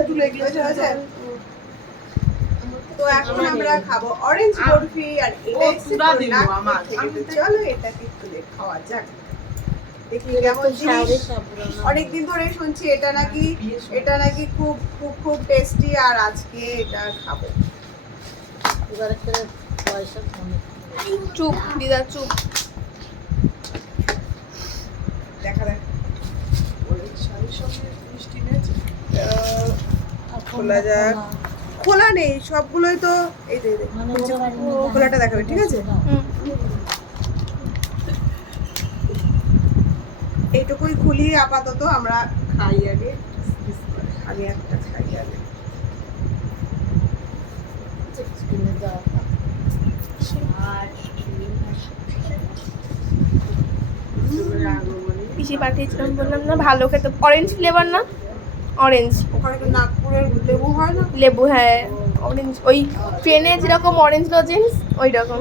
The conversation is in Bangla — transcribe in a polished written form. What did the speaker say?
একটু লেগে আছে। তো এখন আমরা খাবো অরেঞ্জ বরফি আর এটা চলো এটাকে একটু খাওয়া যাক, দেখি কেমন জিনিস। অনেকদিন ধরে শুনছি এটা নাকি খুব খুব খুব টেস্টি, আর আজকে এটা খাবো। চুপ দিদা চুপ। দেখা খোলা যাক। খোলা নেই সবগুলোই তো, এই যে খোলাটা দেখাবে, ঠিক আছে? এইটুকুই খুলি আপাতত, আমরা খাই আগে। আমি একটা খাই আগে। পিসি পাঠিয়েছিলাম, বললাম না ভালো খেতে। অরেঞ্জ ফ্লেভার না, অরেঞ্জ। ওখানে তো নাগপুরের লেবু হয় না? লেবু, হ্যাঁ অরেঞ্জ, ওই ট্রেনে যেরকম অরেঞ্জ লজেন্স ওই রকম।